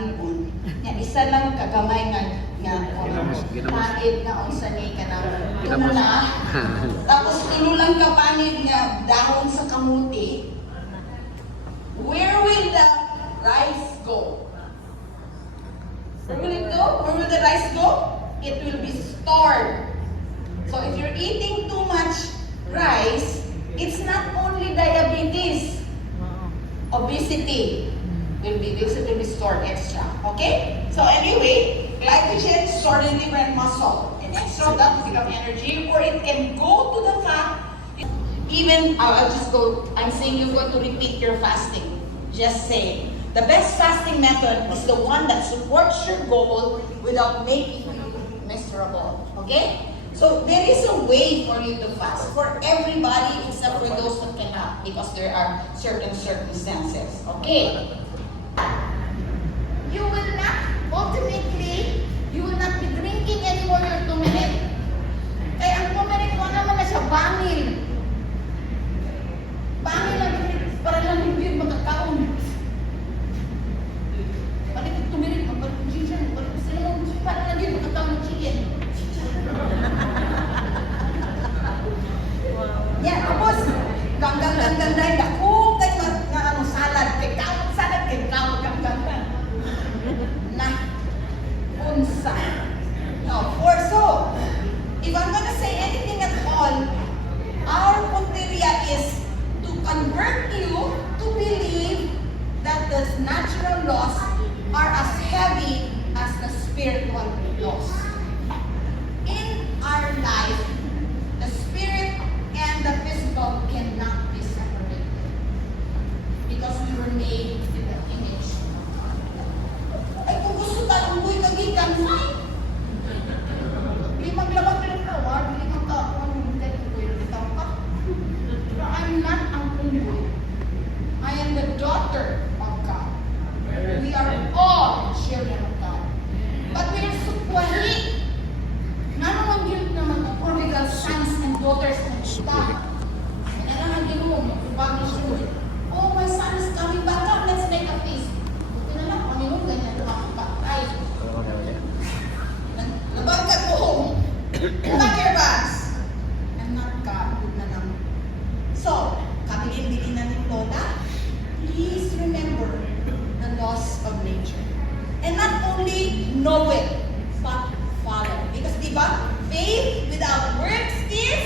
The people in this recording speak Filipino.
kanon. Nga isa lang kagamay nga panid nga unsa ni kanang tuna na. Tapos tulo lang ka panid nga dahon sa kamuti. Where will the rice go? Where will it go? Where will the rice go? It will be stored. So if you're eating too much rice, it's not only diabetes, obesity will be stored extra. Okay? So anyway, glycogen stored in liver and muscle, and extra of that will become energy, or it can go to the fat. Even I'm saying you're going to repeat your fasting. Just say the best fasting method is the one that supports your goal without making you miserable. Okay? So there is a way for you to fast for everybody except for those who cannot, because there are certain circumstances. Okay? You will not, ultimately, you will not be drinking anymore your turmeric. Kaya ang turmeric mo naman na siya bangil. Bangil lang, para lang hindi magkakaon. Balik yung turmeric, balik yung ginger, balik yung cinnamon, para lang hindi magkakaon ng chicken. Yeah, tapos, ganggang dahil ako kay salad, kay kamot, ganggang. Unsa. Now, so, if I'm gonna say anything at all, our punteria is to convert you to believe that the natural laws are as heavy as the spiritual laws. In our life, the spirit and the physical cannot be separated because we were made in the image of God. Ay, kung gusto tayo buhay kagigan, fine. Hindi maglabag ka ng tawag, hindi magkakaroon ng hindi kung buhay ng ka. Pero I'm not ang unggoy. I am the daughter of God. We are all children of God. But we are sukwahi. Nanong guilt naman ang prodigal sons and daughters ng kita. Kailangan ginoo, bago siya. Oh, my son is coming back up. Let's make a feast. Buti na lang, Panginoon, ganyan makapatay. Nabangkat ko home. Pack your bags. I'm not God. Huwag na lang. So, kabilin-bilin na ni Lola, please remember the laws of nature. And not only know it, but follow. Because diba, faith without works is